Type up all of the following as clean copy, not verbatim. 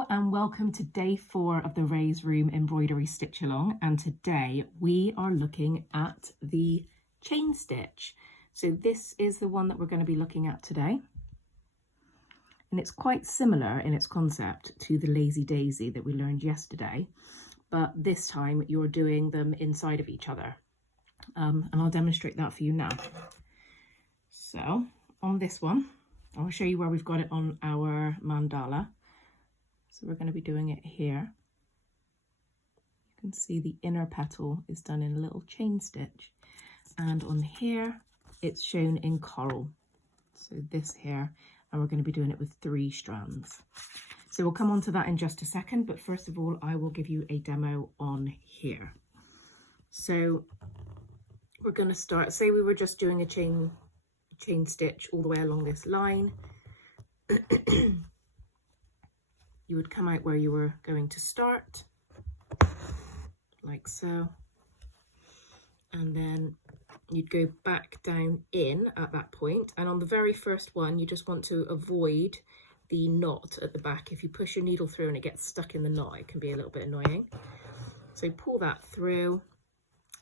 Hello and welcome to day 4 of the Ray's Room embroidery stitch along, and today we are looking at the chain stitch. So this is the one that we're going to be looking at today, and it's quite similar in its concept to the lazy daisy that we learned yesterday, but this time you're doing them inside of each other, and I'll demonstrate that for you now. So on this one I'll show you where we've got it on our mandala. So we're going to be doing it here. You can see the inner petal is done in a little chain stitch, and on here it's shown in coral. So this here, and we're going to be doing it with 3 strands. So we'll come on to that in just a second, but first of all I will give you a demo on here. So we're going to start, say we were just doing a chain stitch all the way along this line. You would come out where you were going to start, like so, and then you'd go back down in at that point, and on the very first one you just want to avoid the knot at the back. If you push your needle through and it gets stuck in the knot, it can be a little bit annoying. So pull that through,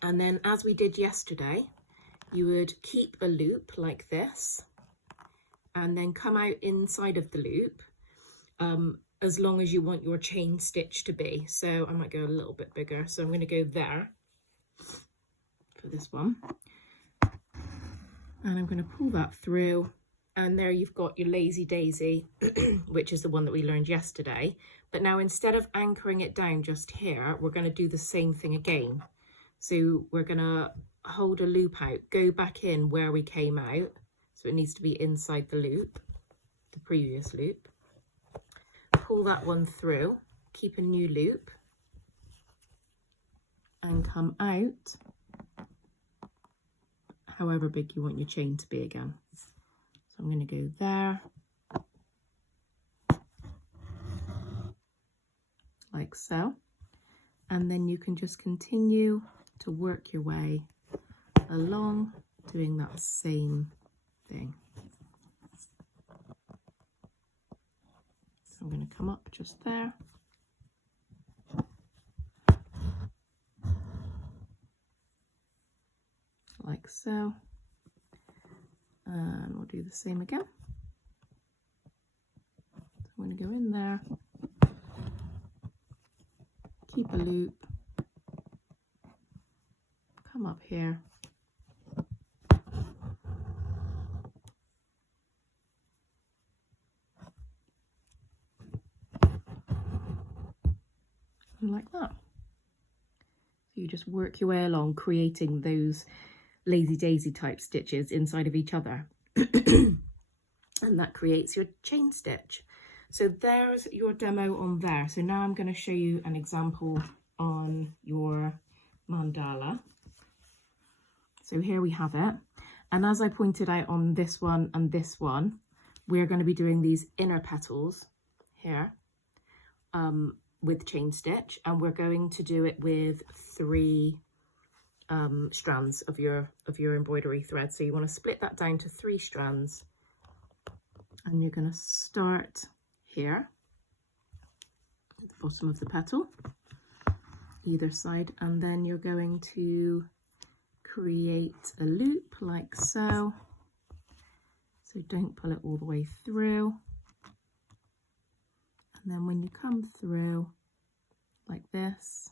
and then as we did yesterday, you would keep a loop like this and then come out inside of the loop as long as you want your chain stitch to be. So I might go a little bit bigger, so I'm going to go there for this one, and I'm going to pull that through, and there you've got your lazy daisy which is the one that we learned yesterday. But now instead of anchoring it down just here, we're going to do the same thing again. So we're going to hold a loop out, go back in where we came out, so it needs to be inside the loop, the previous loop. Pull that one through, keep a new loop, and come out however big you want your chain to be again. So I'm going to go there, like so, and then you can just continue to work your way along doing that same thing. So I'm going to come up just there, like so, and we'll do the same again. So I'm going to go in there, keep a loop, come up here, and like that. So you just work your way along, creating those lazy daisy type stitches inside of each other. And that creates your chain stitch. So there's your demo on there. So now I'm going to show you an example on your mandala. So here we have it, and as I pointed out on this one and this one, we're going to be doing these inner petals here with chain stitch, and we're going to do it with 3 strands of your embroidery thread. So you want to split that down to 3 strands, and you're going to start here at the bottom of the petal, either side, and then you're going to create a loop like so. So don't pull it all the way through, and then when you come through like this,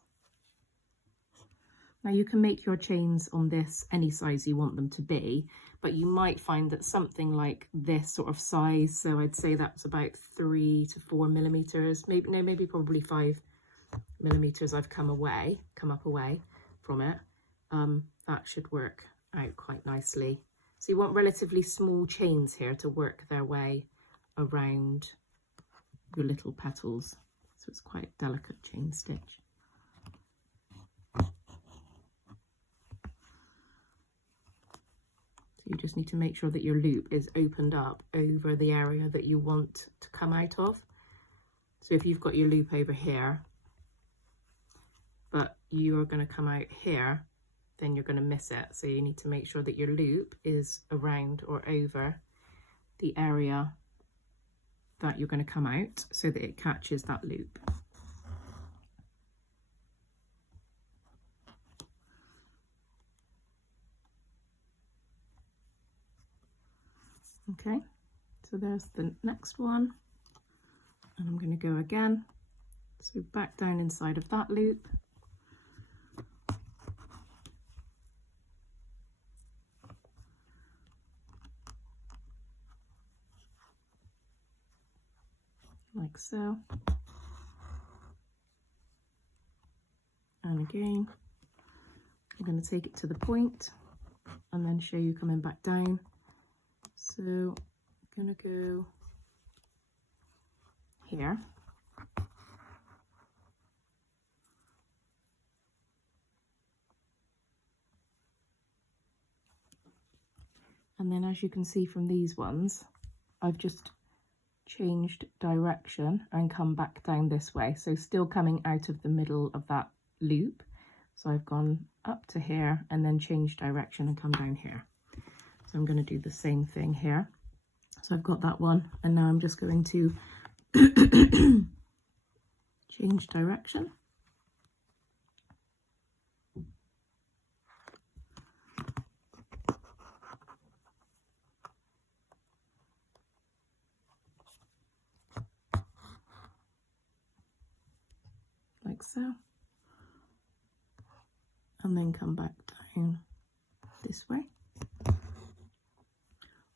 now you can make your chains on this any size you want them to be, but you might find that something like this sort of size, so I'd say that's about 3 to 4 millimeters, maybe probably 5 millimeters I've come up away from it, that should work out quite nicely. So you want relatively small chains here to work their way around your little petals, so it's quite a delicate chain stitch. You just need to make sure that your loop is opened up over the area that you want to come out of. So if you've got your loop over here, but you're going to come out here, then you're going to miss it. So you need to make sure that your loop is around or over the area that you're going to come out so that it catches that loop. Okay, so there's the next one, and I'm going to go again, so back down inside of that loop, like so, and again I'm going to take it to the point and then show you coming back down. So I'm going to go here, and then as you can see from these ones, I've just changed direction and come back down this way, so still coming out of the middle of that loop. So I've gone up to here and then changed direction and come down here. So I'm going to do the same thing here. So I've got that one, and now I'm just going to change direction. Like so. And then come back down this way.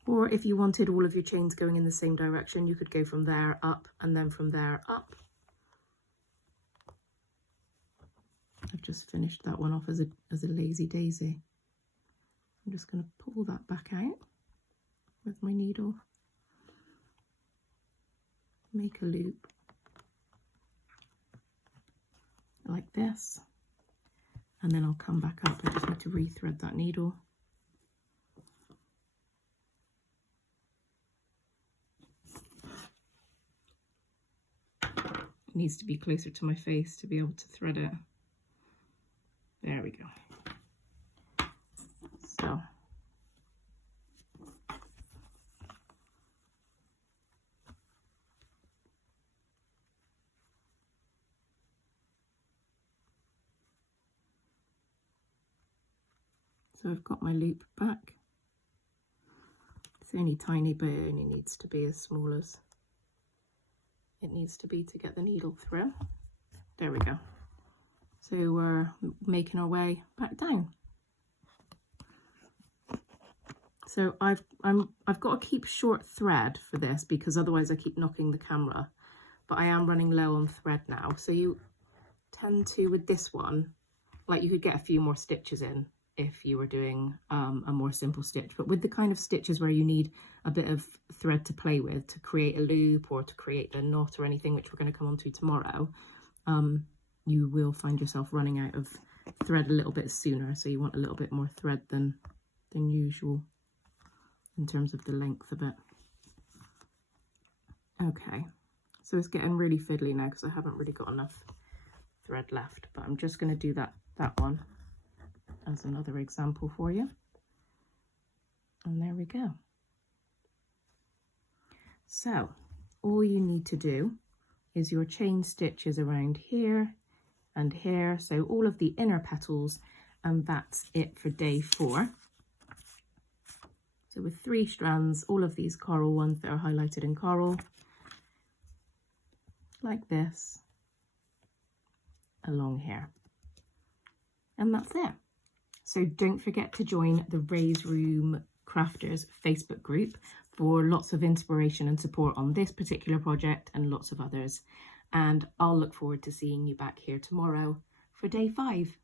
Or if you wanted all of your chains going in the same direction, you could go from there up and then from there up. I've just finished that one off as a lazy daisy. I'm just going to pull that back out with my needle, make a loop like this, and then I'll come back up. I just need to rethread that needle. It needs to be closer to my face to be able to thread it. There we go. So I've got my loop back. It's only tiny, but it only needs to be as small as it needs to be to get the needle through. There we go. So we're making our way back down. So I've got to keep short thread for this because otherwise I keep knocking the camera, but I am running low on thread now. So you tend to, with this one, like you could get a few more stitches in if you were doing a more simple stitch, but with the kind of stitches where you need a bit of thread to play with to create a loop or to create a knot or anything, which we're going to come on to tomorrow, you will find yourself running out of thread a little bit sooner. So you want a little bit more thread than usual in terms of the length of it. Okay, so it's getting really fiddly now because I haven't really got enough thread left, but I'm just going to do that one as another example for you. And there we go. So all you need to do is your chain stitches around here and here, so all of the inner petals, and that's it for day 4. So with 3 strands, all of these coral ones that are highlighted in coral, like this, along here. And that's it. So don't forget to join the Raise Room Crafters Facebook group for lots of inspiration and support on this particular project and lots of others. And I'll look forward to seeing you back here tomorrow for day 5.